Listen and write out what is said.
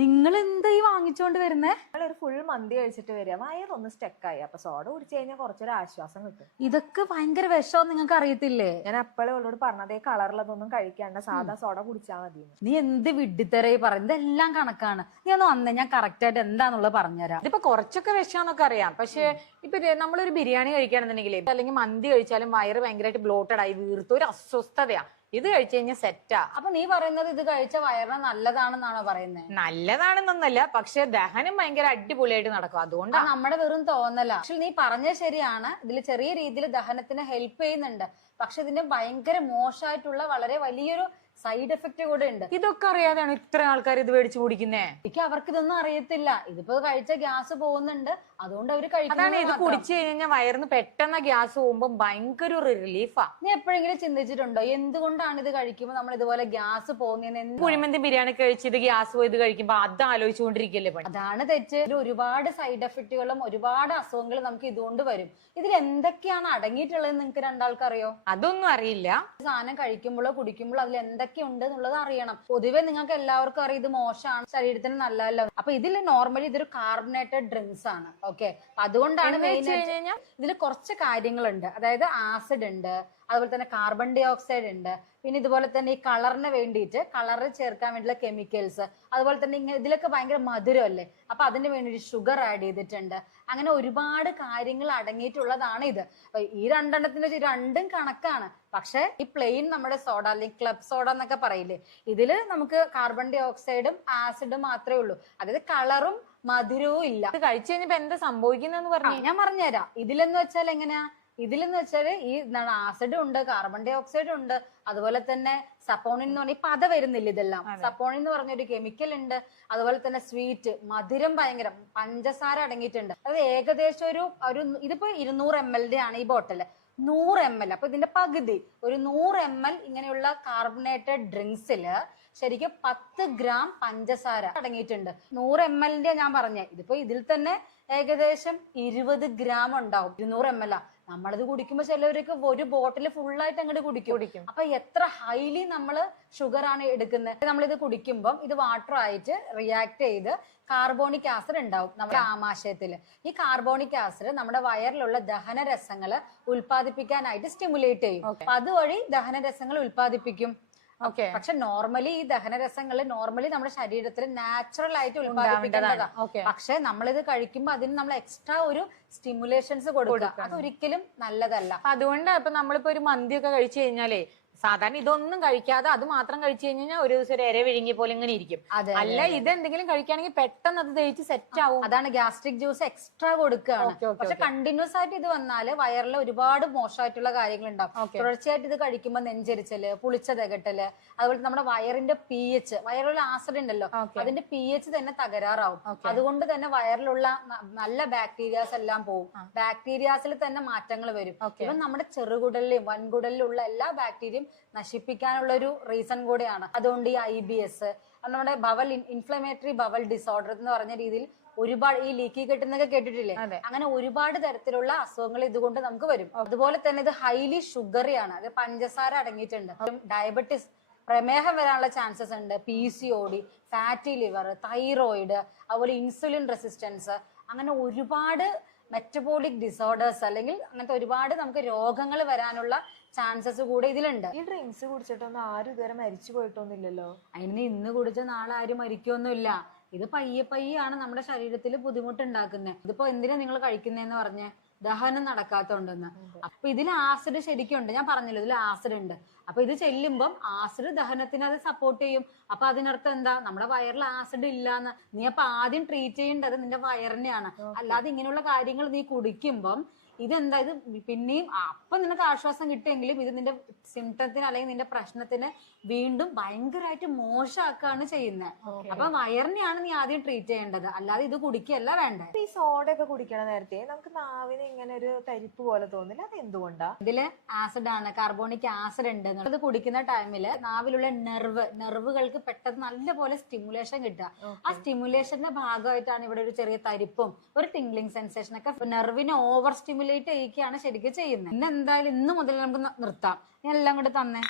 നിങ്ങൾ എന്താ ഈ വാങ്ങിച്ചോണ്ട് വരുന്നേ? ഒരു ഫുൾ മന്തി കഴിച്ചിട്ട് വരിക, വയറൊന്ന് സ്റ്റക്കായി. അപ്പൊ സോഡ കുടിച്ചു കഴിഞ്ഞാൽ കുറച്ചൊരു ആശ്വാസം കിട്ടും. ഇതൊക്കെ ഭയങ്കര വിഷം, നിങ്ങൾക്ക് അറിയത്തില്ലേ? ഞാൻ അപ്പോഴും അവളോട് പറഞ്ഞതേ കളറിലതൊന്നും കഴിക്കാണ്ട് സാധാ സോഡ കുടിച്ചാൽ മതി. നീ എന്ത് വിഡ്ഢിത്തരയി പറഞ്ഞു? ഇതെല്ലാം കണക്കാണ്. നീ ഒന്ന് വന്നേ, ഞാൻ കറക്റ്റ് ആയിട്ട് എന്താന്നുള്ളത് പറഞ്ഞുതരാം. ഇതിപ്പോ കുറച്ചൊക്കെ വിഷയാന്നൊക്കെ അറിയാം. പക്ഷെ ഇപ്പൊ നമ്മളൊരു ബിരിയാണി കഴിക്കുകയാണെന്നുണ്ടെങ്കിൽ അല്ലെങ്കിൽ മന്തി കഴിച്ചാലും വയറ് ഭയങ്കരമായിട്ട് ബ്ലോട്ടഡ് ആയി വീർത്ത് ഒരു അസ്വസ്ഥതയാ. ഇത് കഴിച്ചു കഴിഞ്ഞാൽ സെറ്റാ. അപ്പൊ നീ പറയുന്നത് ഇത് കഴിച്ച വയറിന് നല്ലതാണെന്നാണോ പറയുന്നത്? നല്ലതാണെന്നൊന്നല്ല, പക്ഷെ ദഹനം ഭയങ്കര അടിപൊളിയായിട്ട് നടക്കും. അതുകൊണ്ടാണ് നമ്മുടെ വെറും തോന്നല. പക്ഷെ നീ പറഞ്ഞത് ശരിയാണ്, ഇതിൽ ചെറിയ രീതിയിൽ ദഹനത്തിന് ഹെൽപ്പ് ചെയ്യുന്നുണ്ട്. പക്ഷെ ഇതിന്റെ ഭയങ്കര മോശമായിട്ടുള്ള വളരെ വലിയൊരു സൈഡ് എഫക്ട് കൂടെ ഉണ്ട്. ഇതൊക്കെ അറിയാതെയാണ് ഇത്ര ആൾക്കാർ ഇത് മേടിച്ചു കുടിക്കുന്നേ. എനിക്ക് അവർക്ക് ഇതൊന്നും അറിയത്തില്ല. ഇതിപ്പോ കഴിച്ച ഗ്യാസ് പോകുന്നുണ്ട്, അതുകൊണ്ട് അവര് അതാണ് ഇത് കഴിക്കുന്നത്. കുടിച്ചു കഴിഞ്ഞാൽ വയറിന് പെട്ടെന്ന് ഗ്യാസ് പോകുമ്പോ ഭയങ്കര ഒരു റിലീഫാ. നീ എപ്പോഴെങ്കിലും ചിന്തിച്ചിട്ടുണ്ടോ എന്തുകൊണ്ടാണ് ഇത് കഴിക്കുമ്പോൾ നമ്മൾ ഇതുപോലെ ഗ്യാസ് പോകുന്നതിന്? കുഴിമന്തി ബിരിയാണി കഴിച്ചത് ഗ്യാസ് പോയത് കഴിക്കുമ്പോ അത് ആലോചിച്ചുകൊണ്ടിരിക്കല്ലേ പണി. അതാണ് തെറ്റ്. ഇതിൽ ഒരുപാട് സൈഡ് എഫക്റ്റുകളും ഒരുപാട് അസുഖങ്ങളും നമുക്ക് ഇതുകൊണ്ട് വരും. ഇതിൽ എന്തൊക്കെയാണ് അടങ്ങിയിട്ടുള്ളത് നിങ്ങൾക്ക് രണ്ടാൾക്ക് അറിയോ? അതൊന്നും അറിയില്ല. സാധനം കഴിക്കുമ്പോഴോ കുടിക്കുമ്പോഴോ അതിൽ എന്തൊക്കെ ഉണ്ട് എന്നുള്ളത് അറിയണം. പൊതുവെ നിങ്ങൾക്ക് എല്ലാവർക്കും അറിയാം ഇത് മോശമാണ്, ശരീരത്തിന് നല്ലതല്ല. അപ്പൊ ഇതിൽ നോർമലി ഇതൊരു കാർബണേറ്റഡ് ഡ്രിങ്ക്സ് ആണ്. ഓക്കെ, അതുകൊണ്ടാണ് ഇതിൽ കുറച്ച് കാര്യങ്ങളുണ്ട്. അതായത് ആസിഡ് ഉണ്ട്, അതുപോലെ തന്നെ കാർബൺ ഡൈ ഓക്സൈഡ് ഉണ്ട്, പിന്നെ ഇതുപോലെ തന്നെ ഈ കളറിന് വേണ്ടിയിട്ട് കളറ് ചേർക്കാൻ വേണ്ടിയുള്ള കെമിക്കൽസ്, അതുപോലെ തന്നെ ഇങ്ങനെ ഇതിലൊക്കെ ഭയങ്കര മധുരം അല്ലേ, അപ്പൊ അതിന് വേണ്ടിയിട്ട് ഷുഗർ ആഡ് ചെയ്തിട്ടുണ്ട്. അങ്ങനെ ഒരുപാട് കാര്യങ്ങൾ അടങ്ങിയിട്ടുള്ളതാണ് ഇത്. ഈ രണ്ടെണ്ണത്തിന്റെ രണ്ടും കണക്കാണ്. പക്ഷെ ഈ പ്ലെയിൻ നമ്മുടെ സോഡ അല്ലെങ്കിൽ ക്ലബ് സോഡ എന്നൊക്കെ പറയില്ലേ, ഇതില് നമുക്ക് കാർബൺ ഡൈ ഓക്സൈഡും ആസിഡും മാത്രമേ ഉള്ളൂ. അതായത് കളറും മധുരവും ഇല്ല. ഇത് കഴിച്ചു കഴിഞ്ഞപ്പോ എന്താ സംഭവിക്കുന്നതെന്ന് പറഞ്ഞു ഞാൻ പറഞ്ഞുതരാം. ഇതിലെന്ന് വെച്ചാൽ എങ്ങനെയാ? ഇതിലെന്ന് വെച്ചാല് ഈ ആസിഡും ഉണ്ട്, കാർബൺ ഡൈ ഓക്സൈഡും ഉണ്ട്, അതുപോലെ തന്നെ സപ്പോണിൻ എന്ന് പറഞ്ഞ പത വരുന്നില്ല ഇതെല്ലാം. സപ്പോണിൻ എന്ന് പറഞ്ഞൊരു കെമിക്കൽ ഉണ്ട്. അതുപോലെ തന്നെ സ്വീറ്റ്, മധുരം ഭയങ്കര, പഞ്ചസാര അടങ്ങിയിട്ടുണ്ട്. അത് ഏകദേശം ഒരു ഇതിപ്പോ 200 ml ആണ് ഈ ബോട്ടില്. 100 ml, അപ്പൊ ഇതിന്റെ പകുതി ഒരു 100 ml ഇങ്ങനെയുള്ള കാർബണേറ്റഡ് ഡ്രിങ്ക്സില് ശരിക്കും 10 ഗ്രാം പഞ്ചസാര അടങ്ങിയിട്ടുണ്ട്. 100 ml ഞാൻ പറഞ്ഞേ. ഇതിപ്പോ ഇതിൽ തന്നെ ഏകദേശം 20 ഗ്രാം ഉണ്ടാവും. 200 ml. നമ്മളിത് കുടിക്കുമ്പോ ചിലവർക്ക് ഒരു ബോട്ടിൽ ഫുള്ളായിട്ട് അങ്ങോട്ട് കുടിക്കും. അപ്പൊ എത്ര ഹൈലി നമ്മള് ഷുഗർ ആണ് എടുക്കുന്നത്. നമ്മളിത് കുടിക്കുമ്പോൾ ഇത് വാട്ടർ ആയിട്ട് റിയാക്ട് ചെയ്ത് കാർബോണിക് ആസിഡ് ഉണ്ടാവും നമ്മുടെ ആമാശയത്തില്. ഈ കാർബോണിക് ആസിഡ് നമ്മുടെ വയറിലുള്ള ദഹനരസങ്ങള് ഉൽപ്പാദിപ്പിക്കാനായിട്ട് സ്റ്റിമുലേറ്റ് ചെയ്യും. അപ്പൊ അതുവഴി ദഹനരസങ്ങൾ ഉൽപ്പാദിപ്പിക്കും. പക്ഷെ നോർമലി ഈ ദഹനരസങ്ങള് നോർമലി നമ്മുടെ ശരീരത്തിൽ നാച്ചുറൽ ആയിട്ട് ഉൽപ്പാദിപ്പിക്കേണ്ടതാ. പക്ഷെ നമ്മളിത് കഴിക്കുമ്പോൾ അതിന് നമ്മൾ എക്സ്ട്രാ ഒരു സ്റ്റിമുലേഷൻസ് കൊടുക്കുക, അതൊരിക്കലും നല്ലതല്ല. അതുകൊണ്ടാണ് ഇപ്പൊ നമ്മളിപ്പോ ഒരു മന്തിയൊക്കെ കഴിച്ചു കഴിഞ്ഞാലേ സാധാരണ ഇതൊന്നും കഴിക്കാതെ അത് മാത്രം കഴിച്ചു കഴിഞ്ഞാൽ ഒരു ദിവസം ഒരു ഇര വിഴുങ്ങിയ പോലെ ഇങ്ങനെ ഇരിക്കും. അല്ല ഇതെന്തെങ്കിലും കഴിക്കുകയാണെങ്കിൽ പെട്ടെന്ന് അത് ദഹിച്ച് സെറ്റ് ആവും. അതാണ് ഗ്യാസ്ട്രിക് ജ്യൂസ് എക്സ്ട്രാ കൊടുക്കുകയാണ്. പക്ഷെ കണ്ടിന്യൂസ് ആയിട്ട് ഇത് വന്നാല് വയറിൽ ഒരുപാട് മോശമായിട്ടുള്ള കാര്യങ്ങൾ ഉണ്ടാവും. തുടർച്ചയായിട്ട് ഇത് കഴിക്കുമ്പോൾ നെഞ്ചരിച്ചല്, പുളിച്ച തികട്ടല്, അതുപോലെ നമ്മുടെ വയറിന്റെ pH, വയറിലുള്ള ആസിഡ് ഉണ്ടല്ലോ, അതിന്റെ pH തന്നെ തകരാറാവും. അതുകൊണ്ട് തന്നെ വയറിലുള്ള നല്ല ബാക്ടീരിയാസ് എല്ലാം പോവും. ബാക്ടീരിയാസിൽ തന്നെ മാറ്റങ്ങൾ വരും. ഇവൻ നമ്മുടെ ചെറുകുടലിലും വൻകുടലിലും ഉള്ള എല്ലാ ബാക്ടീരിയയും നശിപ്പിക്കാനുള്ള ഒരു റീസൺ കൂടെയാണ്. അതുകൊണ്ട് ഈ IBS, നമ്മുടെ ബവൽ ഇൻഫ്ലമേറ്ററി ബവൽ ഡിസോർഡർ എന്ന് പറഞ്ഞ രീതിയിൽ ഒരുപാട് ഈ ലീക്കി കെട്ടുന്നൊക്കെ കേട്ടിട്ടില്ലേ, അങ്ങനെ ഒരുപാട് തരത്തിലുള്ള അസുഖങ്ങൾ ഇതുകൊണ്ട് നമുക്ക് വരും. അതുപോലെ തന്നെ ഇത് ഹൈലി ഷുഗറിയാണ്, അത് പഞ്ചസാര അടങ്ങിയിട്ടുണ്ട്. ഡയബറ്റിസ്, പ്രമേഹം വരാനുള്ള ചാൻസസ് ഉണ്ട്. PCOD, ഫാറ്റി ലിവർ, തൈറോയിഡ്, അതുപോലെ ഇൻസുലിൻ റെസിസ്റ്റൻസ്, അങ്ങനെ ഒരുപാട് മെറ്റബോളിക് ഡിസോർഡേഴ്സ് അല്ലെങ്കിൽ അങ്ങനത്തെ ഒരുപാട് നമുക്ക് രോഗങ്ങൾ വരാനുള്ള ചാൻസസ് കൂടെ ഇതിലുണ്ട്. ഈ ഡ്രിങ്ക്സ് കുടിച്ചിട്ടൊന്നും ആരും ഇതുവരെ മരിച്ചു പോയിട്ടൊന്നുമില്ലല്ലോ. അതിന് ഇന്ന് കുടിച്ച നാളെ ആരും മരിക്കൊന്നുമില്ല. ഇത് പയ്യാണ് നമ്മുടെ ശരീരത്തിൽ ബുദ്ധിമുട്ടുണ്ടാക്കുന്നത്. ഇതിപ്പോ എന്തിനാ നിങ്ങൾ കഴിക്കുന്നതെന്ന് പറഞ്ഞ് ദഹനം നടക്കാത്തോണ്ടെന്ന്. അപ്പൊ ഇതിൽ ആസിഡ് ശരിക്കും ഉണ്ട്. ഞാൻ പറഞ്ഞല്ലോ ഇതിൽ ആസിഡ് ഉണ്ട്. അപ്പൊ ഇത് ചെല്ലുമ്പം ആസിഡ് ദഹനത്തിന് അത് സപ്പോർട്ട് ചെയ്യും. അപ്പൊ അതിനർത്ഥം എന്താ? നമ്മുടെ വയറിൽ ആസിഡ് ഇല്ലാന്ന്. നീ അപ്പൊ ആദ്യം ട്രീറ്റ് ചെയ്യേണ്ടത് നിന്റെ വയറിനെയാണ്. അല്ലാതെ ഇങ്ങനെയുള്ള കാര്യങ്ങൾ നീ കുടിക്കുമ്പം ഇതെന്താ, ഇത് പിന്നെയും അപ്പൊ നിനക്ക് ആശ്വാസം കിട്ടുമെങ്കിലും ഇത് നിന്റെ സിംറ്റത്തിന് അല്ലെങ്കിൽ നിന്റെ പ്രശ്നത്തിന് വീണ്ടും ഭയങ്കരമായിട്ട് മോശമാക്കാണ് ചെയ്യുന്നത്. അപ്പൊ വയറിനെയാണ് നീ ആദ്യം ട്രീറ്റ് ചെയ്യേണ്ടത്, അല്ലാതെ ഇത് കുടിക്കുകയല്ല വേണ്ടത്. ഈ സോഡ ഒക്കെ കുടിക്കണ നേരത്തെ നമുക്ക് നാവിന് ഇങ്ങനെ ഒരു തരിപ്പ് പോലെ തോന്നില്ല, അത് എന്തുകൊണ്ടാ? ഇതില് ആസിഡ് ആണ്, കാർബോണിക് ആസിഡ് ഉണ്ട്. ഇത് കുടിക്കുന്ന ടൈമില് നാവിലുള്ള നെർവുകൾക്ക് പെട്ടെന്ന് നല്ലപോലെ സ്റ്റിമുലേഷൻ കിട്ടുക. ആ സ്റ്റിമുലേഷന്റെ ഭാഗമായിട്ടാണ് ഇവിടെ ഒരു ചെറിയ തരിപ്പും ഒരു ടിംഗ്ലിംഗ് സെൻസേഷൻ ഒക്കെ. നെർവിനെ ഓവർ സ്റ്റിമുലേറ്റ് ചെയ്യിക്കുകയാണ് ശരിക്കും ചെയ്യുന്നത്. ഇന്ന് എന്തായാലും ഇന്ന് മുതൽ നമുക്ക് നിർത്താം. ഞാൻ എല്ലാം കൂടെ തന്നെ